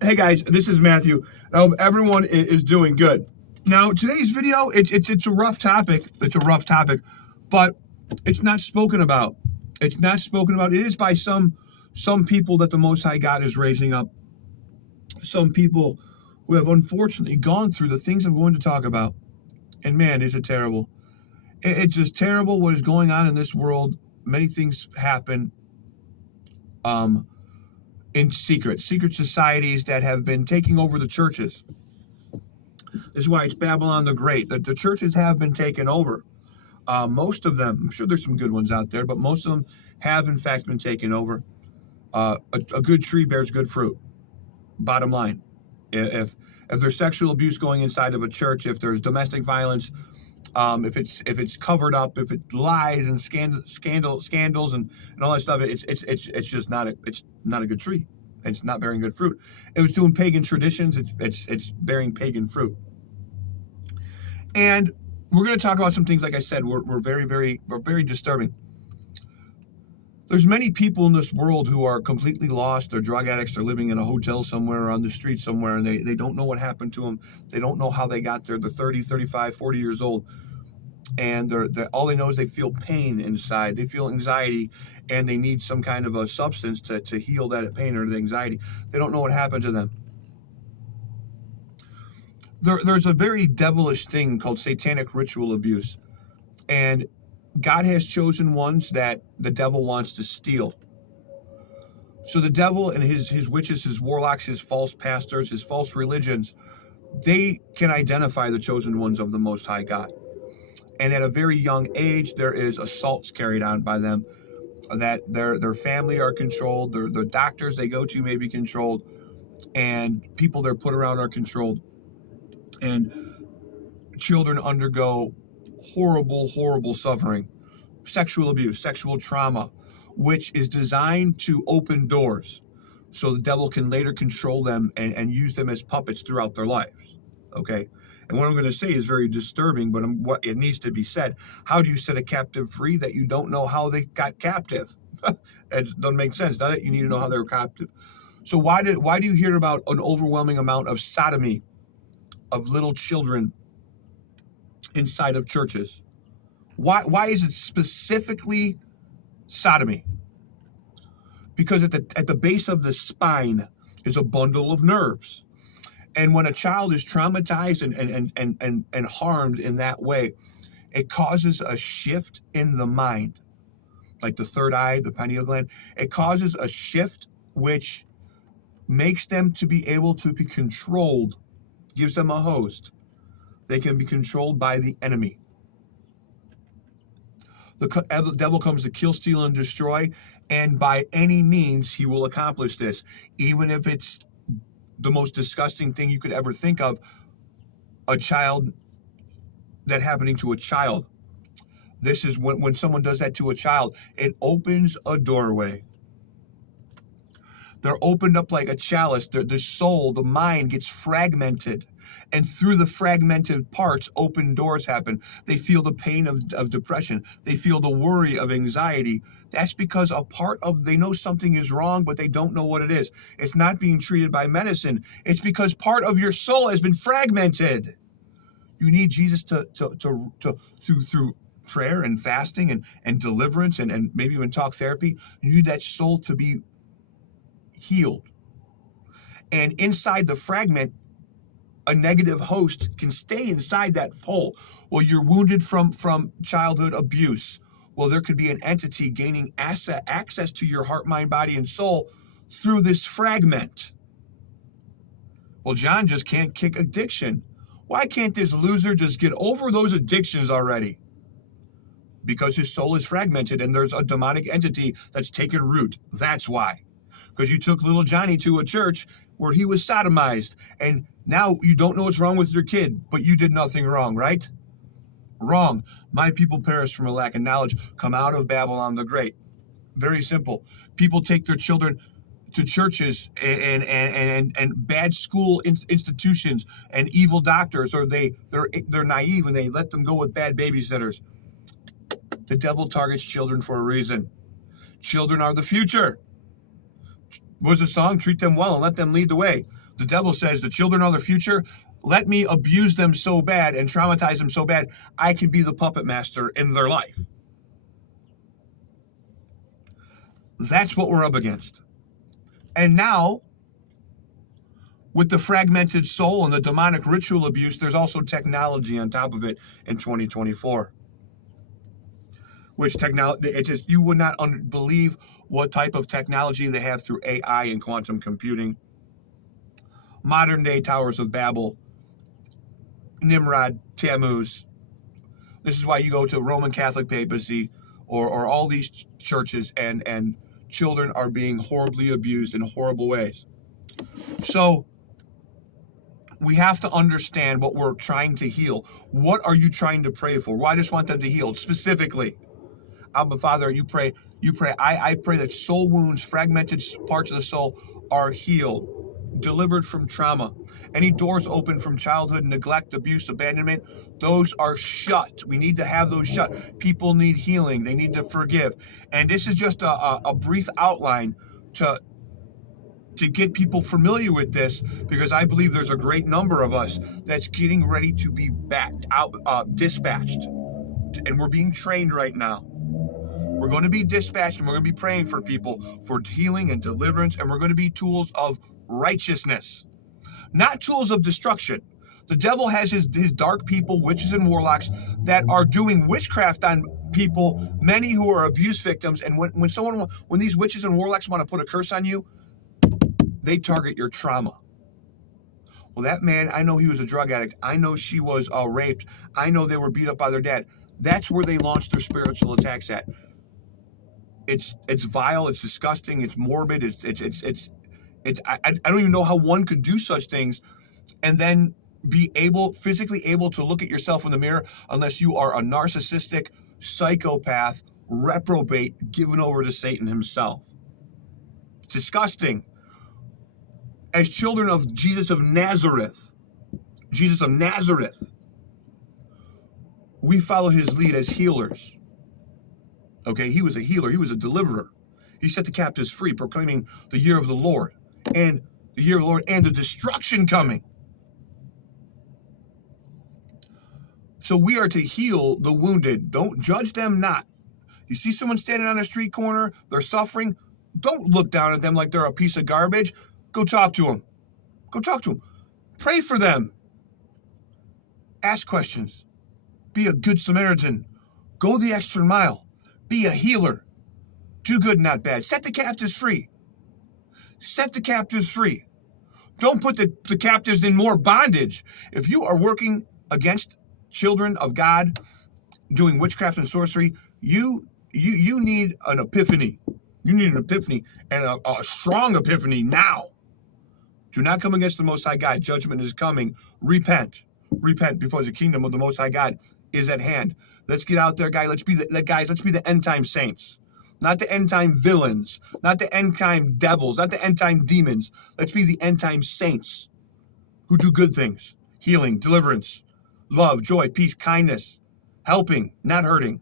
Hey guys, this is Matthew. I hope everyone is doing good. Now, today's video, it's a rough topic. It's a rough topic, but it's not spoken about. It's not spoken about. It is by some people that the Most High God is raising up. Some people who have unfortunately gone through the things I'm going to talk about. And man, is it terrible. It's just terrible what is going on in this world. Many things happen in secret societies that have been taking over the churches. This is why it's Babylon the Great. The churches have been taken over. Most of them, I'm sure there's some good ones out there, but most of them have in fact been taken over. A good tree bears good fruit. Bottom line, if there's sexual abuse going inside of a church, if there's domestic violence, if it's covered up, if it lies and scandals and all that stuff, it's just not a good tree. It's not bearing good fruit. It was doing pagan traditions. It's bearing pagan fruit. And we're going to talk about some things, like I said, we're very disturbing. There's many people in this world who are completely lost. They're drug addicts. They're living in a hotel somewhere or on the street somewhere, and they don't know what happened to them. They don't know how they got there. They're 30, 35, 40 years old, and they're all they know is they feel pain inside. They feel anxiety, and they need some kind of a substance to heal that pain or the anxiety. They don't know what happened to them. There's a very devilish thing called satanic ritual abuse, and God has chosen ones that the devil wants to steal. So the devil and his witches, his warlocks, his false pastors, his false religions, they can identify the chosen ones of the Most High God. And at a very young age, there is assaults carried on by them, that their family are controlled, the doctors they go to may be controlled, and people they're put around are controlled. And children undergo horrible suffering, sexual abuse, sexual trauma, which is designed to open doors so the devil can later control them and use them as puppets throughout their lives. Okay? And what I'm going to say is very disturbing, but what it needs to be said. How do you set a captive free that you don't know how they got captive? It doesn't make sense, does it? You need to know how they were captive. So why do you hear about an overwhelming amount of sodomy of little children inside of churches? Why is it specifically sodomy? Because at the base of the spine is a bundle of nerves. And when a child is traumatized and harmed in that way, it causes a shift in the mind, like the third eye, the pineal gland. It causes a shift which makes them to be able to be controlled, gives them a host. They can be controlled by the enemy. The devil comes to kill, steal, and destroy, and by any means he will accomplish this, even if it's the most disgusting thing you could ever think of, a child, that happening to a child. This is when someone does that to a child, it opens a doorway. They're opened up like a chalice. The soul, the mind gets fragmented. And through the fragmented parts, open doors happen. They feel the pain of depression. They feel the worry of anxiety. That's because a part of, they know something is wrong, but they don't know what it is. It's not being treated by medicine. It's because part of your soul has been fragmented. You need Jesus through prayer and fasting and deliverance and maybe even talk therapy. You need that soul to be healed. And inside the fragment, a negative host can stay inside that hole. Well, you're wounded from childhood abuse. Well, there could be an entity gaining access to your heart, mind, body, and soul through this fragment. Well, John just can't kick addiction. Why can't this loser just get over those addictions already? Because his soul is fragmented and there's a demonic entity that's taken root. That's why. Because you took little Johnny to a church where he was sodomized, and now you don't know what's wrong with your kid, but you did nothing wrong, right? Wrong. My people perish from a lack of knowledge. Come out of Babylon the Great. Very simple. People take their children to churches and bad school institutions and evil doctors, or they're naive and they let them go with bad babysitters. The devil targets children for a reason. Children are the future. What's the song? Treat them well and let them lead the way. The devil says the children are the future. Let me abuse them so bad and traumatize them so bad, I can be the puppet master in their life. That's what we're up against. And now, with the fragmented soul and the demonic ritual abuse, there's also technology on top of it in 2024. Which technology, you would not believe what type of technology they have through AI and quantum computing. Modern day Towers of Babel, Nimrod, Tammuz. This is why you go to Roman Catholic papacy or all these churches and children are being horribly abused in horrible ways. So we have to understand what we're trying to heal. What are you trying to pray for? Well, I just want them to heal specifically. Abba Father, you pray. I pray that soul wounds, fragmented parts of the soul are healed, delivered from trauma. Any doors open from childhood, neglect, abuse, abandonment, those are shut. We need to have those shut. People need healing. They need to forgive. And this is just a brief outline to get people familiar with this, because I believe there's a great number of us that's getting ready to be dispatched. And we're being trained right now. We're going to be dispatched, and we're going to be praying for people for healing and deliverance, and we're going to be tools of righteousness, not tools of destruction. The devil has his dark people, witches and warlocks, that are doing witchcraft on people, many who are abuse victims. And when these witches and warlocks want to put a curse on you, they target your trauma. Well, that man, I know he was a drug addict. I know she was raped. I know they were beat up by their dad. That's where they launched their spiritual attacks at. It's vile. It's disgusting. It's morbid. I don't even know how one could do such things and then be physically able to look at yourself in the mirror unless you are a narcissistic psychopath, reprobate, given over to Satan himself. It's disgusting. As children of Jesus of Nazareth, we follow his lead as healers. Okay, he was a healer. He was a deliverer. He set the captives free, proclaiming the year of the Lord and the destruction coming. So we are to heal the wounded. Don't judge them not. You see someone standing on a street corner, they're suffering. Don't look down at them like they're a piece of garbage. Go talk to them. Pray for them. Ask questions. Be a good Samaritan. Go the extra mile. Be a healer. Do good, not bad. Set the captives free. Don't put the captives in more bondage. If you are working against children of God, doing witchcraft and sorcery, you need an epiphany. You need an epiphany, and a strong epiphany now. Do not come against the Most High God. Judgment is coming. Repent before the kingdom of the Most High God is at hand. Let's get out there, guys. Let's be the end time saints, not the end time villains, not the end time devils, not the end time demons. Let's be the end time saints who do good things: healing, deliverance, love, joy, peace, kindness, helping, not hurting.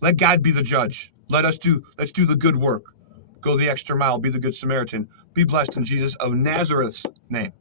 Let God be the judge. Let's do the good work. Go the extra mile. Be the good Samaritan. Be blessed in Jesus of Nazareth's name.